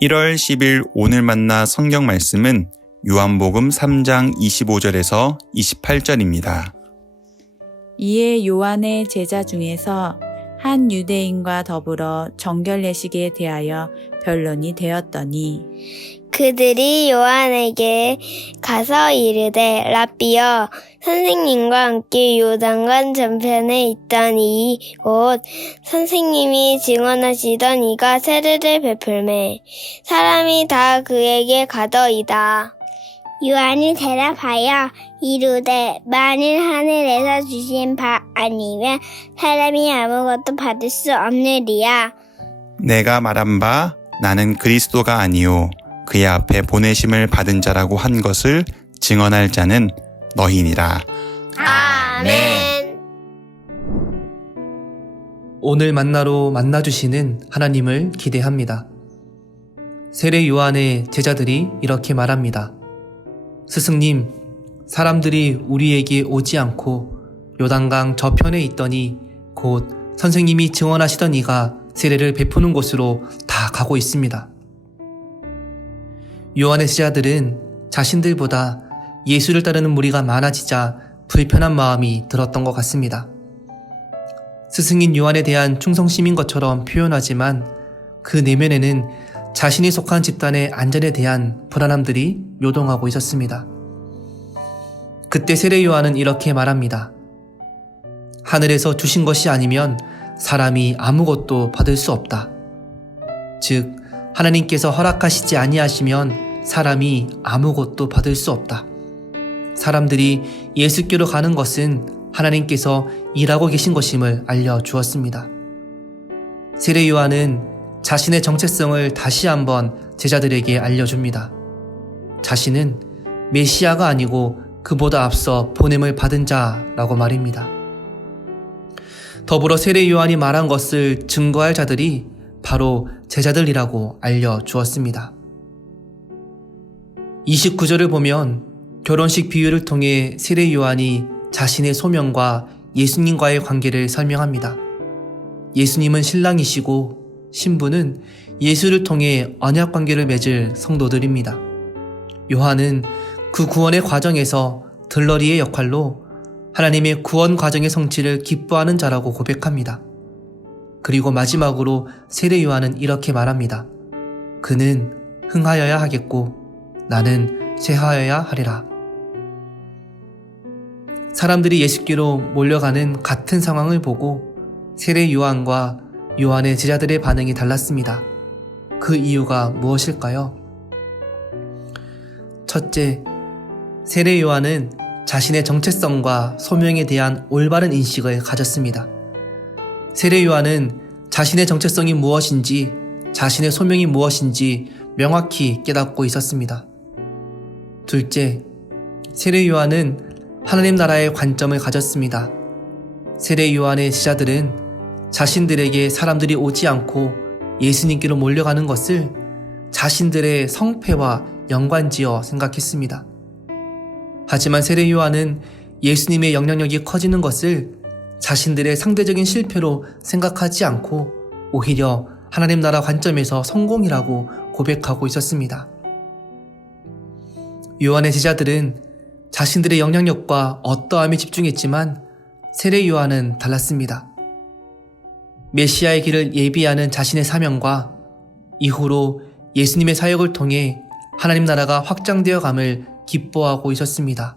1월 10일 오늘 만나 성경 말씀은 요한복음 3장 25절에서 28절입니다. 이에 요한의 제자 중에서 한 유대인과 더불어 정결례식에 대하여 변론이 되었더니 그들이 요한에게 가서 이르되 랍비여 선생님과 함께 요단강 저편에 있던 이곳 선생님이 증언하시던 이가 세례를 베풀매 사람이 다 그에게 가더이다. 요한이 대답하여 이르되 만일 하늘에서 주신 바 아니면 사람이 아무것도 받을 수 없느니라. 내가 말한 바 나는 그리스도가 아니요 그의 앞에 보내심을 받은 자라고 한 것을 증언할 자는 너희니라. 아멘. 오늘 만나로 만나주시는 하나님을 기대합니다. 세례 요한의 제자들이 이렇게 말합니다. 스승님, 사람들이 우리에게 오지 않고 요단강 저편에 있더니 곧 선생님이 증언하시던 이가 세례를 베푸는 곳으로 다 가고 있습니다. 요한의 제자들은 자신들보다 예수를 따르는 무리가 많아지자 불편한 마음이 들었던 것 같습니다. 스승인 요한에 대한 충성심인 것처럼 표현하지만 그 내면에는 자신이 속한 집단의 안전에 대한 불안함들이 요동하고 있었습니다. 그때 세례 요한은 이렇게 말합니다. 하늘에서 주신 것이 아니면 사람이 아무것도 받을 수 없다. 즉 하나님께서 허락하시지 아니하시면 사람이 아무것도 받을 수 없다. 사람들이 예수께로 가는 것은 하나님께서 일하고 계신 것임을 알려주었습니다. 세례 요한은 자신의 정체성을 다시 한번 제자들에게 알려줍니다. 자신은 메시아가 아니고 그보다 앞서 보냄을 받은 자라고 말입니다. 더불어 세례 요한이 말한 것을 증거할 자들이 바로 제자들이라고 알려주었습니다. 29절을 보면 결혼식 비유를 통해 세례 요한이 자신의 소명과 예수님과의 관계를 설명합니다. 예수님은 신랑이시고 신부는 예수를 통해 언약 관계를 맺을 성도들입니다. 요한은 그 구원의 과정에서 들러리의 역할로 하나님의 구원 과정의 성취를 기뻐하는 자라고 고백합니다. 그리고 마지막으로 세례 요한은 이렇게 말합니다. 그는 흥하여야 하겠고 나는 쇠하여야 하리라. 사람들이 예수께로 몰려가는 같은 상황을 보고 세례 요한과 요한의 제자들의 반응이 달랐습니다. 그 이유가 무엇일까요? 첫째, 세례 요한은 자신의 정체성과 소명에 대한 올바른 인식을 가졌습니다. 세례 요한은 자신의 정체성이 무엇인지, 자신의 소명이 무엇인지 명확히 깨닫고 있었습니다. 둘째, 세례 요한은 하나님 나라의 관점을 가졌습니다. 세례 요한의 제자들은 자신들에게 사람들이 오지 않고 예수님께로 몰려가는 것을 자신들의 성패와 연관지어 생각했습니다. 하지만 세례 요한은 예수님의 영향력이 커지는 것을 자신들의 상대적인 실패로 생각하지 않고 오히려 하나님 나라 관점에서 성공이라고 고백하고 있었습니다. 요한의 제자들은 자신들의 영향력과 어떠함에 집중했지만 세례 요한은 달랐습니다. 메시아의 길을 예비하는 자신의 사명과 이후로 예수님의 사역을 통해 하나님 나라가 확장되어 감을 기뻐하고 있었습니다.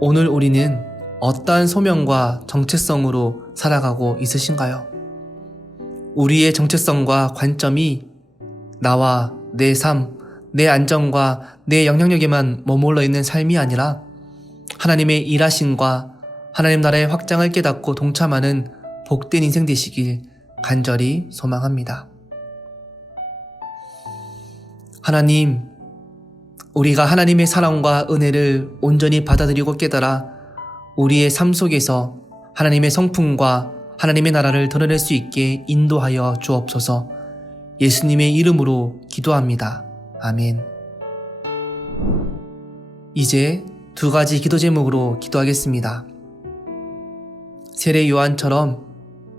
오늘 우리는 어떠한 소명과 정체성으로 살아가고 있으신가요? 우리의 정체성과 관점이 나와 내 삶, 내 안정과 내 영향력에만 머물러 있는 삶이 아니라 하나님의 일하심과 하나님 나라의 확장을 깨닫고 동참하는 복된 인생 되시길 간절히 소망합니다. 하나님, 우리가 하나님의 사랑과 은혜를 온전히 받아들이고 깨달아 우리의 삶 속에서 하나님의 성품과 하나님의 나라를 드러낼 수 있게 인도하여 주옵소서. 예수님의 이름으로 기도합니다. 아멘. 이제 두 가지 기도 제목으로 기도하겠습니다. 세례 요한처럼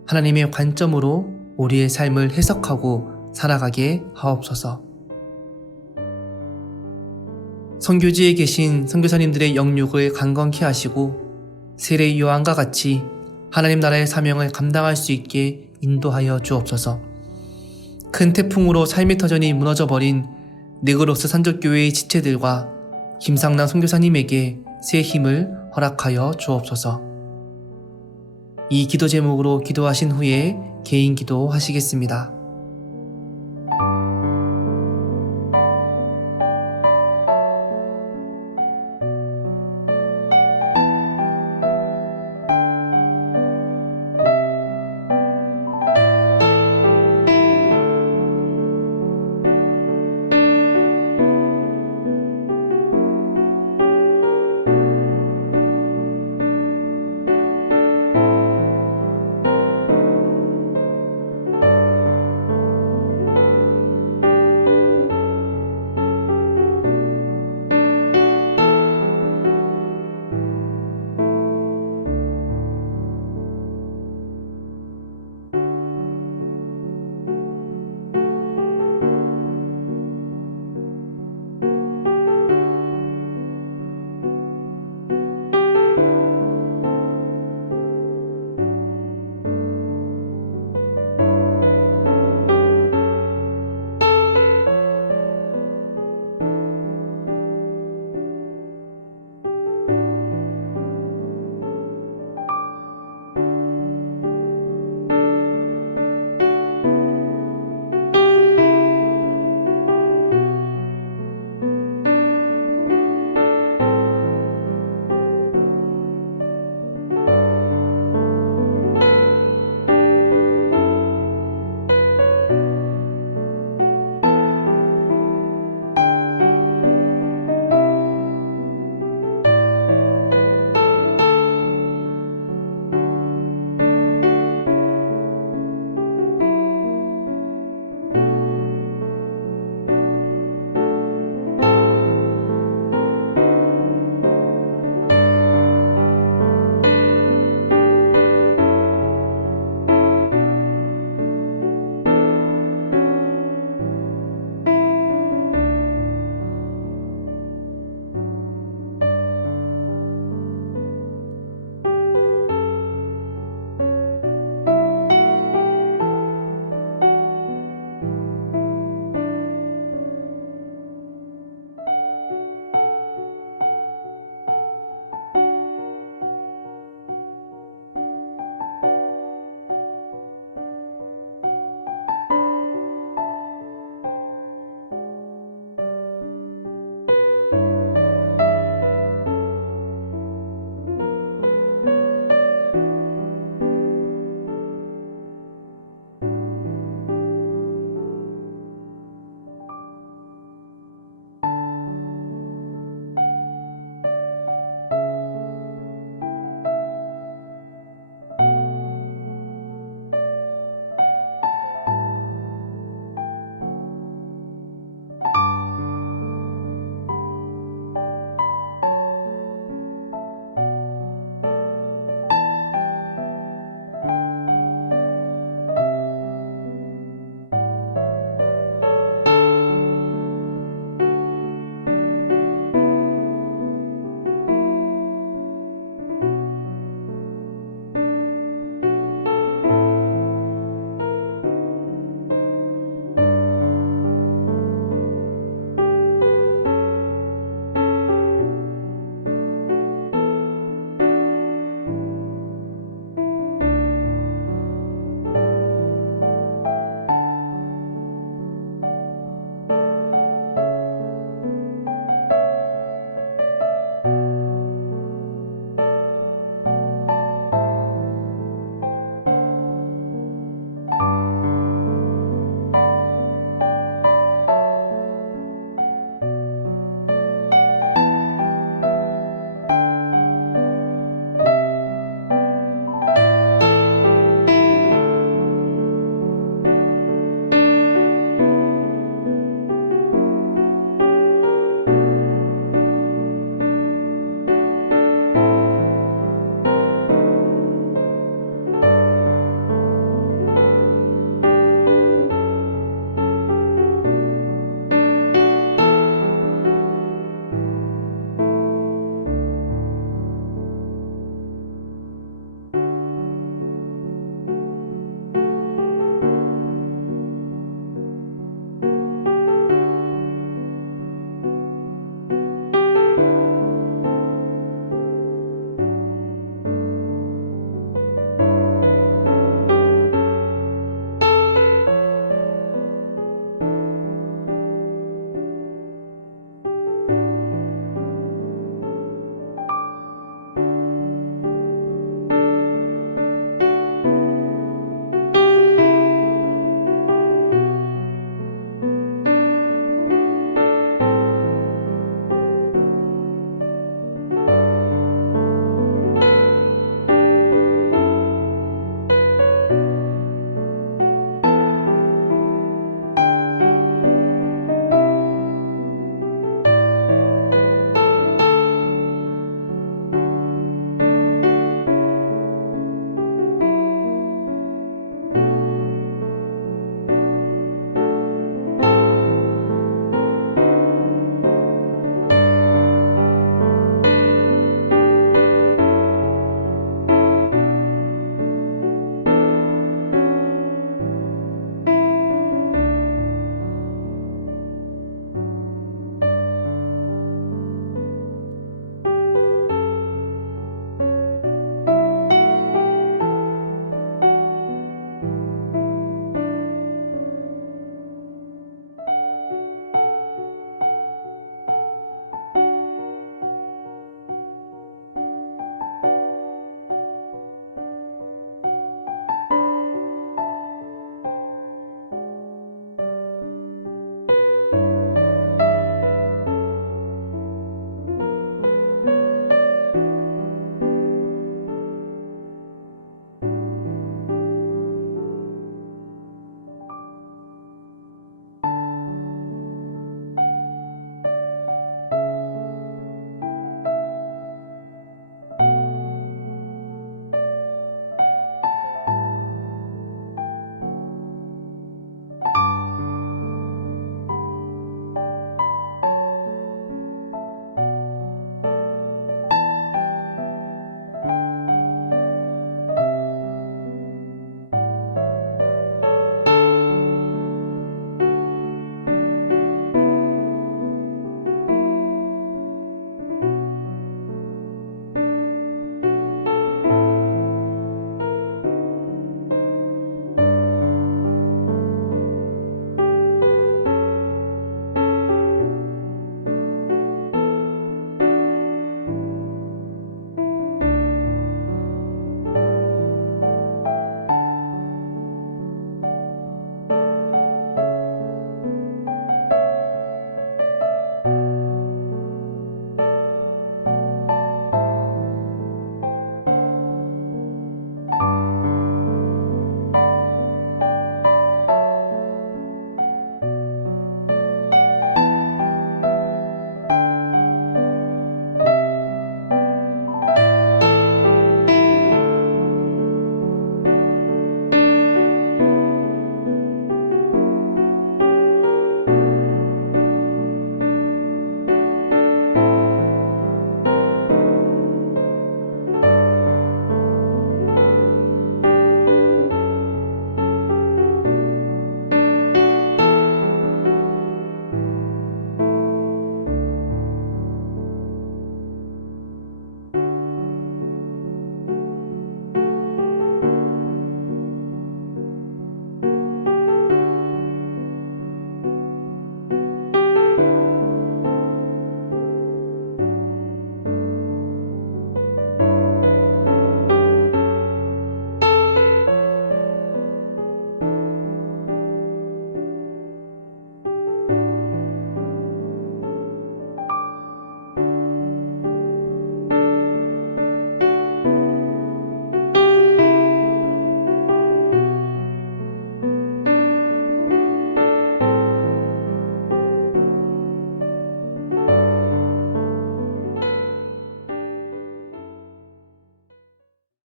하나님의 관점으로 우리의 삶을 해석하고 살아가게 하옵소서. 선교지에 계신 선교사님들의 영육을 강건케 하시고 세례 요한과 같이 하나님 나라의 사명을 감당할 수 있게 인도하여 주옵소서. 큰 태풍으로 삶의 터전이 무너져버린 네그로스 산적교회의 지체들과 김상남 선교사님에게 새 힘을 허락하여 주옵소서. 이 기도 제목으로 기도하신 후에 개인 기도 하시겠습니다.